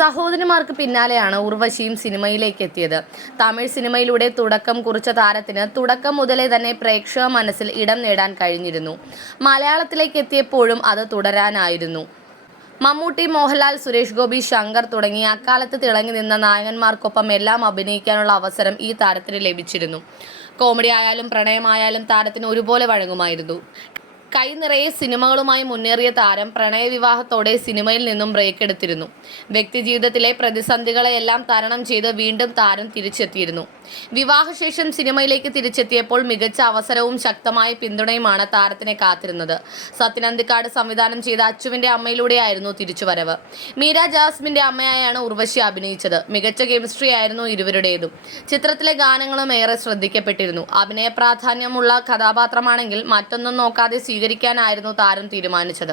സഹോദരിമാർക്ക് പിന്നാലെയാണ് ഉർവശിയും സിനിമയിലേക്ക് എത്തിയത്. തമിഴ് സിനിമയിലൂടെ തുടക്കം കുറിച്ച താരത്തിന് തുടക്കം മുതലേ തന്നെ പ്രേക്ഷക മനസ്സിൽ ഇടം നേടാൻ കഴിഞ്ഞിരുന്നു. മലയാളത്തിലേക്ക് എത്തിയപ്പോഴും അത് തുടരാനായിരുന്നു. മമ്മൂട്ടി മോഹൻലാൽ സുരേഷ് ഗോപി ശങ്കർ തുടങ്ങി അക്കാലത്ത് തിളങ്ങി നിന്ന നായകന്മാർക്കൊപ്പം എല്ലാം അഭിനയിക്കാനുള്ള അവസരം ഈ താരത്തിന് ലഭിച്ചിരുന്നു. കോമഡി ആയാലും പ്രണയമായാലും താരത്തിന് ഒരുപോലെ വഴങ്ങുമായിരുന്നു. കൈ നിറയെ സിനിമകളുമായി മുന്നേറിയ താരം പ്രണയവിവാഹത്തോടെ സിനിമയിൽ നിന്നും ബ്രേക്ക് എടുത്തിരുന്നു. വ്യക്തിജീവിതത്തിലെ പ്രതിസന്ധികളെയെല്ലാം തരണം ചെയ്ത് വീണ്ടും താരം തിരിച്ചെത്തിയിരുന്നു. വിവാഹശേഷം സിനിമയിലേക്ക് തിരിച്ചെത്തിയപ്പോൾ മികച്ച അവസരവും ശക്തമായ പിന്തുണയുമാണ് താരത്തിനെ കാത്തിരുന്നത്. സത്യനന്ദിക്കാട് സംവിധാനം ചെയ്ത അച്ചുവിന്റെ അമ്മയിലൂടെയായിരുന്നു തിരിച്ചുവരവ്. മീര ജാസ്മിന്റെ അമ്മയായാണ് ഉർവശി അഭിനയിച്ചത്. മികച്ച കെമിസ്ട്രി ആയിരുന്നു ഇരുവരുടേതും. ചിത്രത്തിലെ ഗാനങ്ങളും ഏറെ ശ്രദ്ധിക്കപ്പെട്ടിരുന്നു. അഭിനയ പ്രാധാന്യമുള്ള കഥാപാത്രമാണെങ്കിൽ മറ്റൊന്നും നോക്കാതെ സ്വീകരിക്കാനായിരുന്നു താരം തീരുമാനിച്ചത്.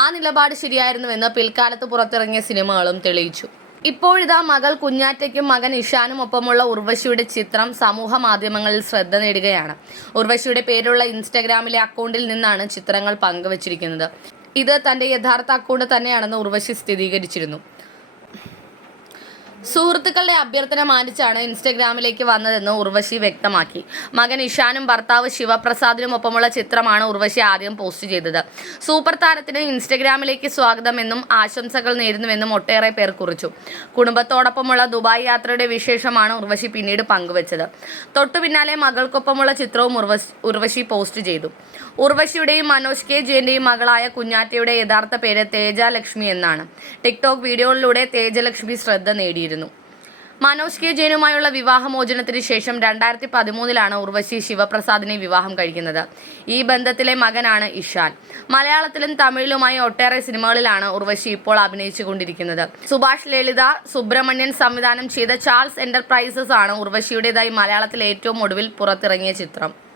ആ നിലപാട് ശരിയായിരുന്നുവെന്ന് പിൽക്കാലത്ത് പുറത്തിറങ്ങിയ സിനിമകളും തെളിയിച്ചു. ഇപ്പോഴിതാ മകൾ കുഞ്ഞാറ്റയ്ക്കും മകൻ ഇഷാനും ഒപ്പമുള്ള ഉർവശിയുടെ ചിത്രം സമൂഹ മാധ്യമങ്ങളിൽ ശ്രദ്ധ നേടുകയാണ്. ഉർവശിയുടെ പേരുള്ള ഇൻസ്റ്റഗ്രാമിലെ അക്കൗണ്ടിൽ നിന്നാണ് ചിത്രങ്ങൾ പങ്കുവച്ചിരിക്കുന്നത്. ഇത് തന്റെ യഥാർത്ഥ അക്കൗണ്ട് തന്നെയാണെന്ന് ഉർവശി സ്ഥിരീകരിച്ചിരുന്നു. സുഹൃത്തുക്കളുടെ അഭ്യർത്ഥന മാനിച്ചാണ് ഇൻസ്റ്റഗ്രാമിലേക്ക് വന്നതെന്ന് ഉർവശി വ്യക്തമാക്കി. മകൻ ഇഷാനും ഭർത്താവ് ശിവപ്രസാദിനും ഒപ്പമുള്ള ചിത്രമാണ് ഉർവശി ആദ്യം പോസ്റ്റ് ചെയ്തത്. സൂപ്പർ താരത്തിന് ഇൻസ്റ്റഗ്രാമിലേക്ക് സ്വാഗതമെന്നും ആശംസകൾ നേരുന്നുവെന്നും ഒട്ടേറെ പേർ കുറിച്ചു. കുടുംബത്തോടൊപ്പമുള്ള ദുബായ് യാത്രയുടെ വിശേഷമാണ് ഉർവശി പിന്നീട് പങ്കുവച്ചത്. തൊട്ടു പിന്നാലെ മകൾക്കൊപ്പമുള്ള ചിത്രവും ഉർവശി പോസ്റ്റ് ചെയ്തു. ഉർവശിയുടെയും മനോജ് കെ ജയന്റെയും മകളായ കുഞ്ഞാറ്റയുടെ യഥാർത്ഥ പേര് തേജ ലക്ഷ്മി എന്നാണ്. ടിക്ടോക്ക് വീഡിയോകളിലൂടെ തേജലക്ഷ്മി ശ്രദ്ധ നേടിയിരുന്നു. മനോജ് കെ ജയനുമായുള്ള വിവാഹമോചനത്തിന് ശേഷം രണ്ടായിരത്തി പതിമൂന്നിലാണ് ഉർവശി ശിവപ്രസാദിനെ വിവാഹം കഴിക്കുന്നത്. ഈ ബന്ധത്തിലെ മകനാണ് ഇഷാൻ. മലയാളത്തിലും തമിഴിലുമായി ഒട്ടേറെ സിനിമകളിലാണ് ഉർവശി ഇപ്പോൾ അഭിനയിച്ചു കൊണ്ടിരിക്കുന്നത് സുഭാഷ് ലളിത സുബ്രഹ്മണ്യൻ സംവിധാനം ചെയ്ത ചാൾസ് എന്റർപ്രൈസസ് ആണ് ഉർവശിയുടേതായി മലയാളത്തിൽ ഏറ്റവും ഒടുവിൽ പുറത്തിറങ്ങിയ ചിത്രം.